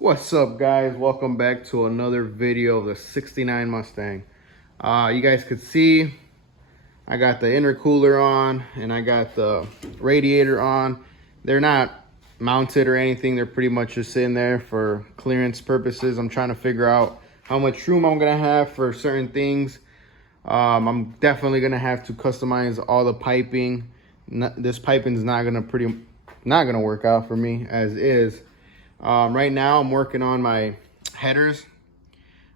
What's up, guys? Welcome back to another video of the 69 Mustang. You guys could see I got the intercooler on and I got the radiator on. They're not mounted or anything. They're pretty much just sitting there for clearance purposes. I'm trying to figure out how much room I'm gonna have for certain things. I'm definitely gonna have to customize all the piping. This piping is not gonna work out for me as is. Right now I'm working on my headers.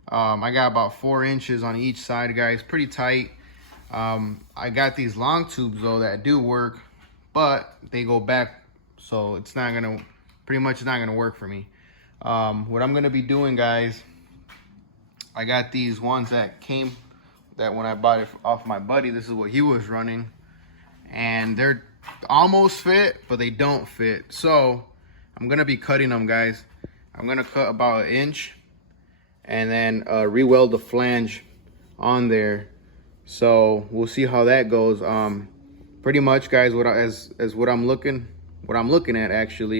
I got about 4 inches on each side, guys, pretty tight. I got these long tubes though that do work, but they go back, so it's not gonna, pretty much not gonna work for me. What I'm gonna be doing, guys, I got these ones that when I bought it off my buddy, this is what he was running, and they're almost fit, but they don't fit. So I'm gonna be cutting them, guys. I'm gonna cut about 1 inch and then re-weld the flange on there. So we'll see how that goes. Pretty much, guys, what I'm looking at actually,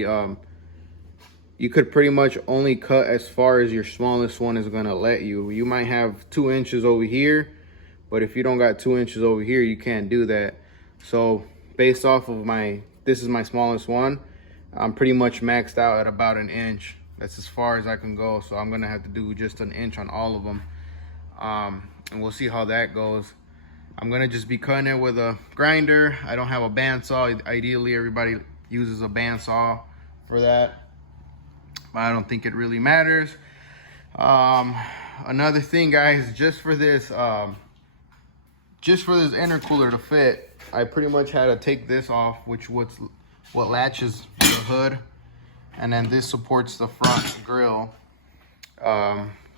you could pretty much only cut as far as your smallest one is gonna let you. You might have 2 inches over here, but if you don't got 2 inches over here, you can't do that. So based off of this is my smallest one, I'm pretty much maxed out at about 1 inch. That's as far as I can go. So I'm gonna have to do just 1 inch on all of them. And we'll see how that goes. I'm gonna just be cutting it with a grinder. I don't have a bandsaw. Ideally, everybody uses a bandsaw for that, but I don't think it really matters. Another thing, guys, just for this intercooler to fit, I pretty much had to take this off, what latches the hood, and then this supports the front grill,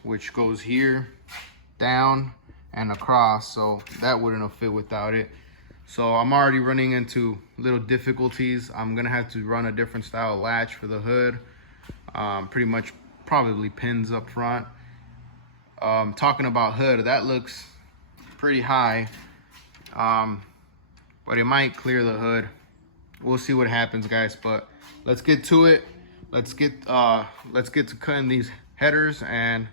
which goes here, down, and across, so that wouldn't have fit without it. So I'm already running into little difficulties. I'm gonna have to run a different style latch for the hood, pretty much probably pins up front. Talking about hood, that looks pretty high, but it might clear the hood. We'll see what happens, guys, but let's get to it. Let's get to cutting these headers, and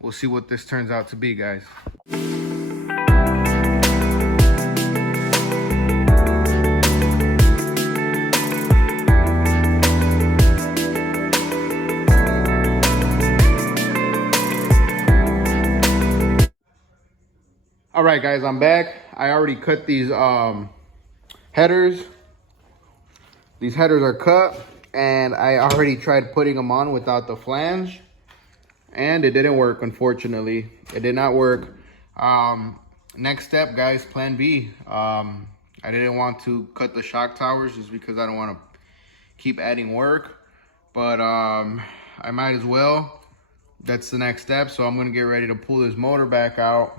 we'll see what this turns out to be, guys. All right, guys, I'm back. I already cut these headers. These headers are cut, and I already tried putting them on without the flange, and it didn't work, unfortunately. It did not work. Next step, guys, plan B. I didn't want to cut the shock towers just because I don't want to keep adding work, but I might as well. That's the next step. So I'm gonna get ready to pull this motor back out.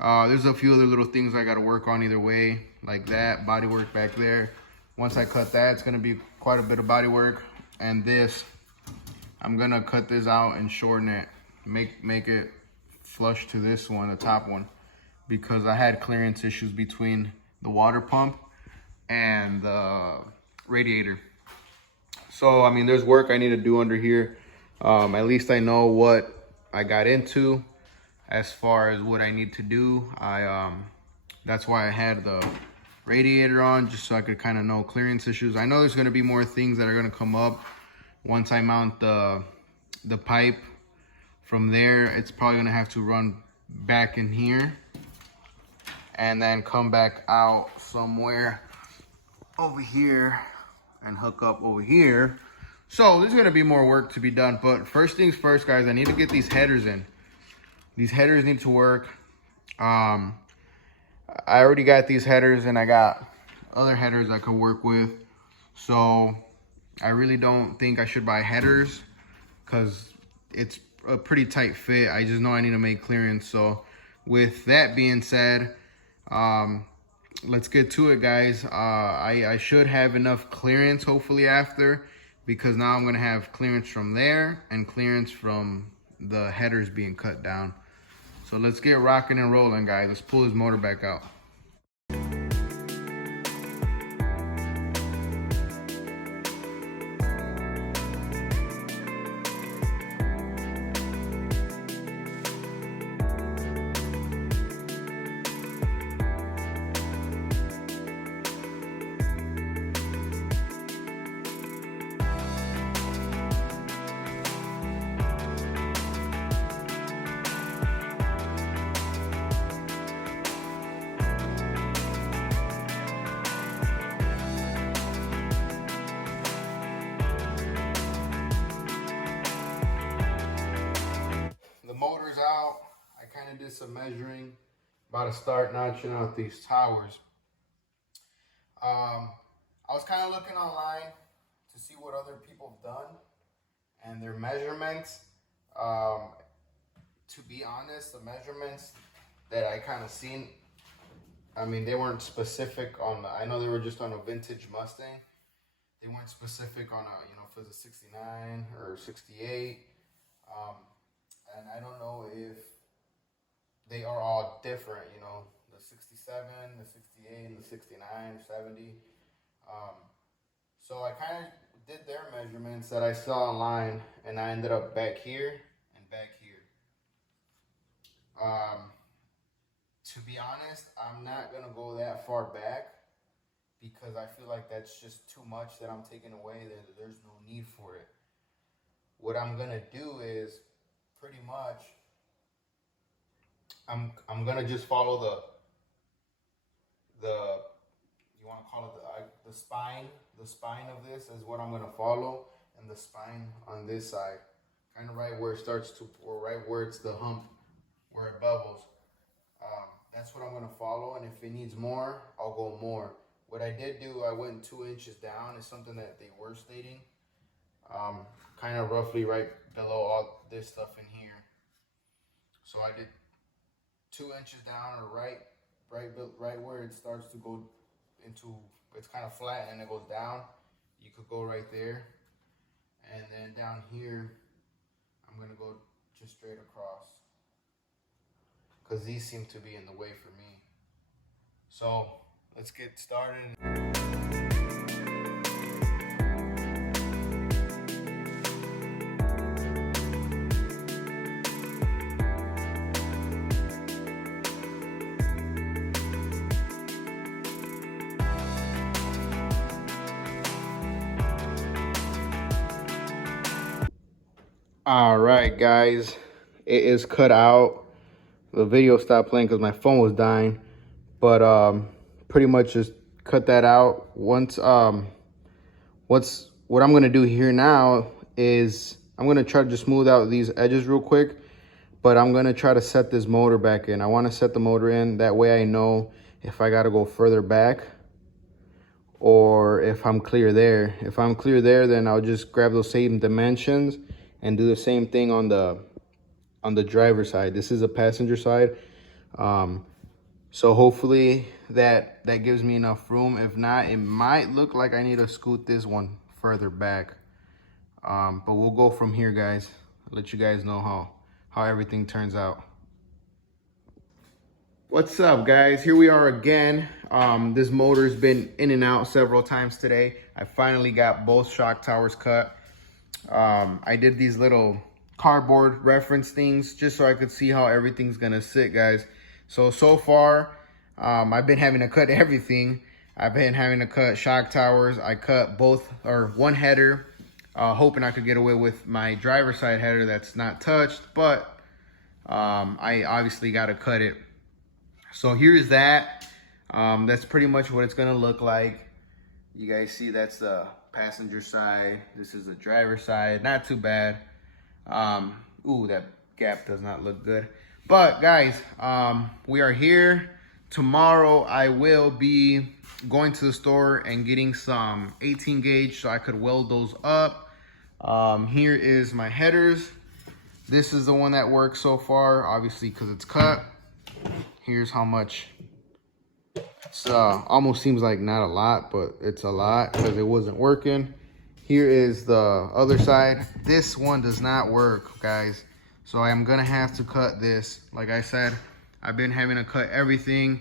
There's a few other little things I got to work on either way, like that body work back there. Once I cut that, it's gonna be quite a bit of body work. And this, I'm gonna cut this out and shorten it, make it flush to this one, the top one, because I had clearance issues between the water pump and the radiator. So I mean, there's work I need to do under here. At least I know what I got into as far as what I need to do. That's why I had the radiator on, just so I could kind of know clearance issues. I know there's going to be more things that are going to come up once I mount the pipe. From there, it's probably going to have to run back in here and then come back out somewhere over here and hook up over here. So there's going to be more work to be done, but first things first, guys, I need to get these headers in. These headers need to work. I already got these headers, and I got other headers I could work with. So I really don't think I should buy headers because it's a pretty tight fit. I just know I need to make clearance. So with that being said, let's get to it, guys. I should have enough clearance hopefully after, because now I'm gonna have clearance from there and clearance from the headers being cut down. So let's get rocking and rolling, guys. Let's pull this motor back out. kind of did some measuring. About to start notching out these towers. I was kind of looking online to see what other people have done and their measurements. To be honest, the measurements that I kind of seen, I mean, they weren't specific on the, I know they were just on a vintage Mustang. They weren't specific on a, you know, if it was a 69 or 68. And I don't know if they are all different, you know, the 67, the 68, and the 69, 70. So I kind of did their measurements that I saw online, and I ended up back here and back here. To be honest, I'm not gonna go that far back because I feel like that's just too much that I'm taking away. There's no need for it. What I'm gonna do is pretty much I'm gonna just follow the you want to call it the spine. The spine of this is what I'm gonna follow, and the spine on this side, kind of right where it starts to, or right where it's the hump, where it bubbles. That's what I'm gonna follow, and if it needs more, I'll go more. What I did do, I went 2 inches down. Is something that they were stating. Kind of roughly right below all this stuff in here. So I did 2 inches down, or right where it starts to go into, it's kind of flat and it goes down. You could go right there, and then down here, I'm gonna go just straight across, because these seem to be in the way for me. So let's get started. All right, guys, it is cut out. The video stopped playing because my phone was dying, but pretty much just cut that out. What I'm gonna do here now is I'm gonna try to just smooth out these edges real quick, but I'm gonna try to set this motor back in. I want to set the motor in, that way I know if I gotta go further back or if I'm clear there. If I'm clear there, then I'll just grab those same dimensions and do the same thing on the driver's side. This is a passenger side. So hopefully that gives me enough room. If not, it might look like I need to scoot this one further back. But we'll go from here, guys. I'll let you guys know how everything turns out. What's up, guys? Here we are again. This motor's been in and out several times today. I finally got both shock towers cut. I did these little cardboard reference things just so I could see how everything's gonna sit, guys. So far, I've been having to cut everything. I've been having to cut shock towers. I cut both, or one header, hoping I could get away with my driver's side header that's not touched, but I obviously got to cut it. So here's that. That's pretty much what it's gonna look like. You guys see, that's the passenger side. This is the driver's side. Not too bad. Ooh, that gap does not look good. But guys, we are here. Tomorrow I will be going to the store and getting some 18 gauge so I could weld those up. Here is my headers. This is the one that works so far, obviously because it's cut. Here's how much. It's almost seems like not a lot, but it's a lot because it wasn't working. Here is the other side. This one does not work, guys. So I am gonna have to cut this. Like I said, I've been having to cut everything.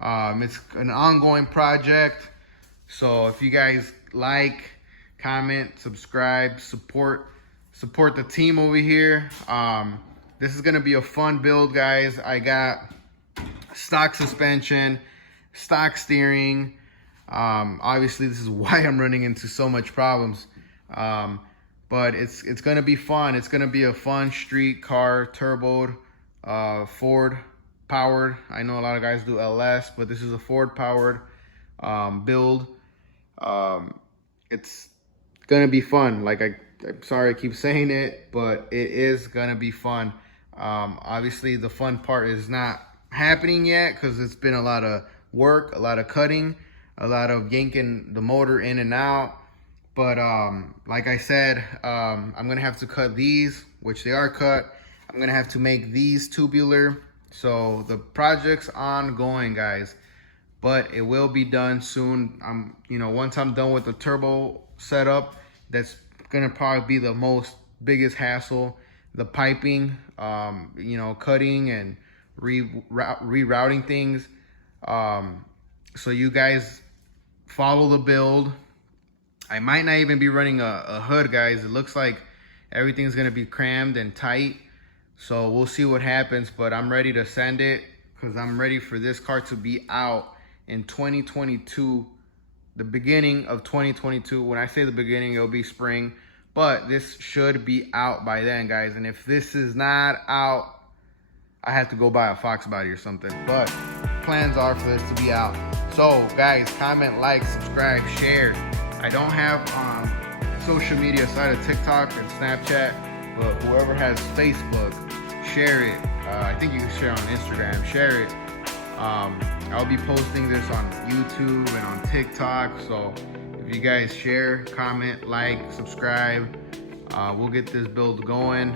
It's an ongoing project. So if you guys like, comment, subscribe, support the team over here. This is gonna be a fun build, guys. I got stock suspension, stock steering. Obviously this is why I'm running into so much problems. But it's gonna be fun. It's gonna be a fun street car, turboed, Ford powered. I know a lot of guys do LS, but this is a Ford powered build. It's gonna be fun. Like I'm sorry I keep saying it, but it is gonna be fun. Obviously the fun part is not happening yet because it's been a lot of work, a lot of cutting, a lot of yanking the motor in and out. But like I said, I'm gonna have to cut these, which they are cut. I'm gonna have to make these tubular. So the project's ongoing, guys, but it will be done soon. Once I'm done with the turbo setup, that's gonna probably be the biggest hassle. The piping, cutting and rerouting things. So you guys follow the build. I might not even be running a hood, guys. It looks like everything's gonna be crammed and tight. So we'll see what happens, but I'm ready to send it because I'm ready for this car to be out in 2022, the beginning of 2022. When I say the beginning, it'll be spring, but this should be out by then, guys. And if this is not out, I have to go buy a Fox body or something, but plans are for this to be out. So guys, comment, like, subscribe, share. I don't have social media aside of TikTok and Snapchat, but whoever has Facebook, share it. I think you can share on Instagram, share it. I'll be posting this on YouTube and on TikTok. So if you guys share, comment, like, subscribe, we'll get this build going.